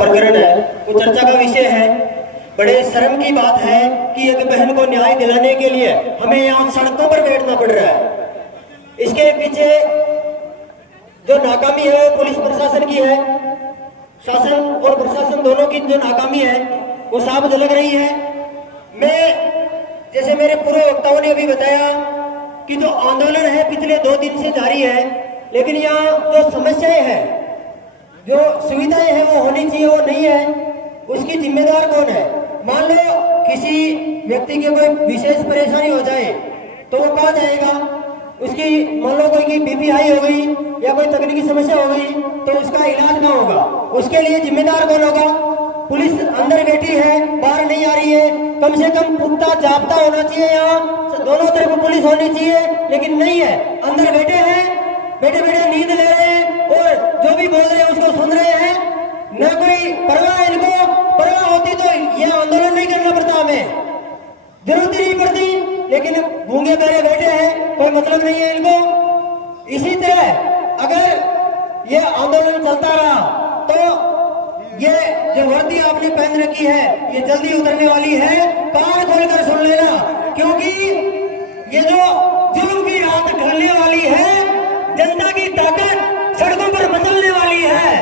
प्रकरण है वो चर्चा का विषय है। बड़े शर्म की बात है कि एक बहन को न्याय दिलाने के लिए हमें यहाँ सड़कों पर बैठना पड़ रहा है। इसके पीछे जो नाकामी है वो पुलिस प्रशासन की है। शासन और प्रशासन दोनों की जो नाकामी है वो साफ झलक रही है। मैं जैसे मेरे पूर्व वक्ताओं ने अभी बताया कि जो आंदोलन है पिछले 2 दिन से जारी है, लेकिन यहाँ जो समस्याएं हैं, जो सुविधाएं हैं वो होनी चाहिए वो नहीं है। उसकी जिम्मेदार कौन है? मान लो किसी व्यक्ति की कोई विशेष परेशानी हो जाए तो वो कहाँ जाएगा? उसकी मान लो कोई की बीपी हाई हो गई या कोई तकनीकी समस्या हो गई तो उसका इलाज कहाँ होगा? उसके लिए जिम्मेदार कौन होगा? पुलिस अंदर बैठी है, बाहर नहीं आ रही है। कम से कम पुख्ता जाब्ता होना चाहिए, यहाँ दोनों तरफ पुलिस होनी चाहिए, लेकिन नहीं है। अंदर बैठे हैं, बैठे बैठे नींद ले रहे हैं और जो भी बोल रहे हैं उसको सुन रहे हैं। न कोई परवाह है इनको। परवाह होती तो ये आंदोलन नहीं करना पड़ता, हमें जरूरत ही नहीं पड़ती, लेकिन गूंगे बहरे बैठे हैं, कोई मतलब नहीं है इनको। इसी तरह अगर ये आंदोलन चलता रहा तो ये जो वर्दी आपने पहन रखी है ये जल्दी उतरने वाली है। कान खोलकर सुन लेना, क्योंकि ये जो जुल्म की रात ढलने वाली है, जनता की ताकत सड़कों पर मचलने वाली है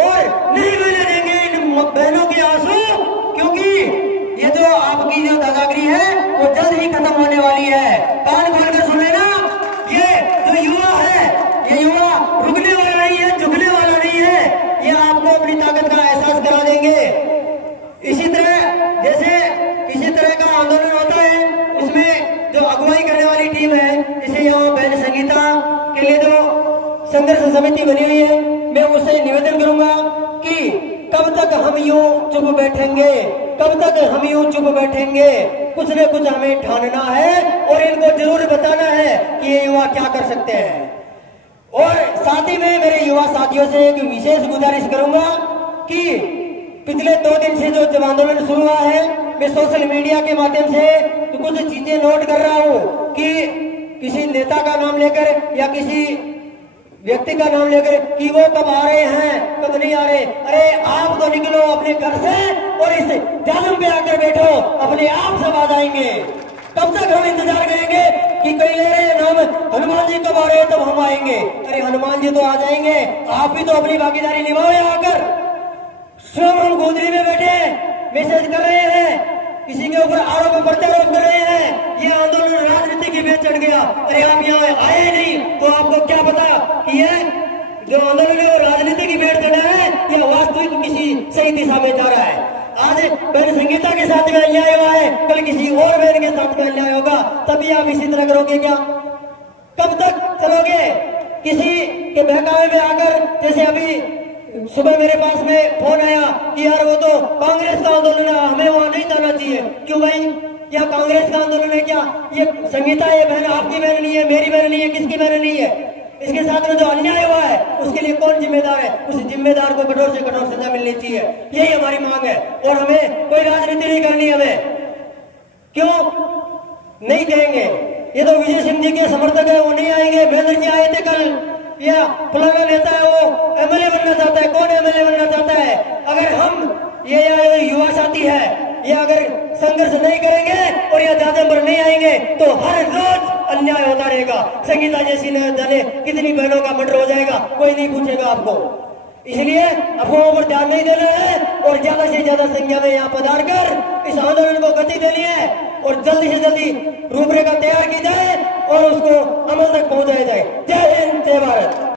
और नहीं बहने देंगे इन बहनों के आंसू, क्योंकि ये जो आपकी जो दादागिरी है वो जल्द ही खत्म होने वाली है। कान खोलकर सुन लेना, ये जो युवा है ये युवा रुकने वाला नहीं है, झुकने वाला नहीं है। ये आपको अपनी ताकत का एहसास करा देंगे। इसी तरह जैसे किसी तरह का आंदोलन होता है उसमें जो अगुवाई करने वाली टीम है, जैसे यहाँ बहन संगीता के लिए जो संघर्ष समिति बनी हुई है, मैं उससे निवेदन करूंगा कि कब तक हम यूं चुप बैठेंगे, कब तक हम यूं चुप बैठेंगे? कुछ न कुछ हमें ठानना है और इनको जरूर बताना है कि ये युवा क्या कर सकते हैं। और साथ ही में मेरे युवा साथियों से एक विशेष गुजारिश करूंगा कि पिछले 2 दिन से जो जब आंदोलन शुरू हुआ है, मैं सोशल मीडिया के माध्यम से तो कुछ चीजें नोट कर रहा हूँ कि किसी नेता का नाम लेकर या किसी व्यक्ति का नाम लेकर कि वो कब आ रहे हैं, कब नहीं आ रहे। अरे आप तो निकलो अपने घर से और इस जालम पे आकर बैठो, अपने आप सब आ जाएंगे। कब तक हम इंतजार करेंगे कि कई ले रहे हैं नाम, हनुमान जी कब आ रहे हैं तब हम आएंगे? अरे हनुमान जी तो आ जाएंगे, आप भी तो अपनी भागीदारी निभाओ। यहाँ आकर स्वयं हम गोदरी में बैठे मैसेज कर रहे हैं, किसी के ऊपर आरोप प्रत्यारोप कर रहे हैं, ये आंदोलन राजनीति की बेच चढ़ गया। अरे आप यहाँ आए नहीं तो आपको क्या पता कि ये जो आंदोलन है वो राजनीति की बेच चढ़ा है या वास्तविक किसी सही दिशा में जा रहा है। आज बहन संगीता के साथ में अन्याय हुआ है, कल किसी और बहन के साथ में अन्याय होगा, तभी आप इसी तरह करोगे क्या? कब तक चलोगे? किसी के बहकावे में आकर, जैसे अभी सुबह मेरे पास में फोन आया कि यार वो तो कांग्रेस का आंदोलन है, हमें वहां नहीं जाना चाहिए। क्यों भाई? या कांग्रेस का आंदोलन है क्या? ये संगीता ये बहन आपकी बहन नहीं है, मेरी बहन नहीं है, किसकी बहन नहीं है? इसके साथ में जो अन्याय हुआ है उसके लिए कौन जिम्मेदार है? उस जिम्मेदार को कठोर से कठोर सजा मिलनी चाहिए, यही हमारी मांग है। और हमें कोई राजनीति नहीं करनी। हमें क्यों नहीं कहेंगे? ये तो विजय सिंह जी के समर्थक है, वो नहीं आएंगे। महेंद्र जी आए थे कल, या फलाना नेता है वो एमएलए बनना चाहता है। कौन एमएलए बनना चाहता है? अगर हम ये युवा साथी है, ये अगर संघर्ष नहीं करेंगे और ये जादे पर नहीं आएंगे तो हर रोज अन्याय होता रहेगा। संगीता जैसी न जाने कितनी बहनों का मर्डर हो जाएगा, कोई नहीं पूछेगा आपको। इसलिए अफवाहों पर ध्यान नहीं देना है और ज्यादा से ज्यादा संख्या में यहाँ पधार कर इस आंदोलन को गति देनी है और जल्दी से जल्दी रूपरेखा तैयार की जाए और उसको अमल तक पहुंचाया जाए। जय हिंद, जय भारत।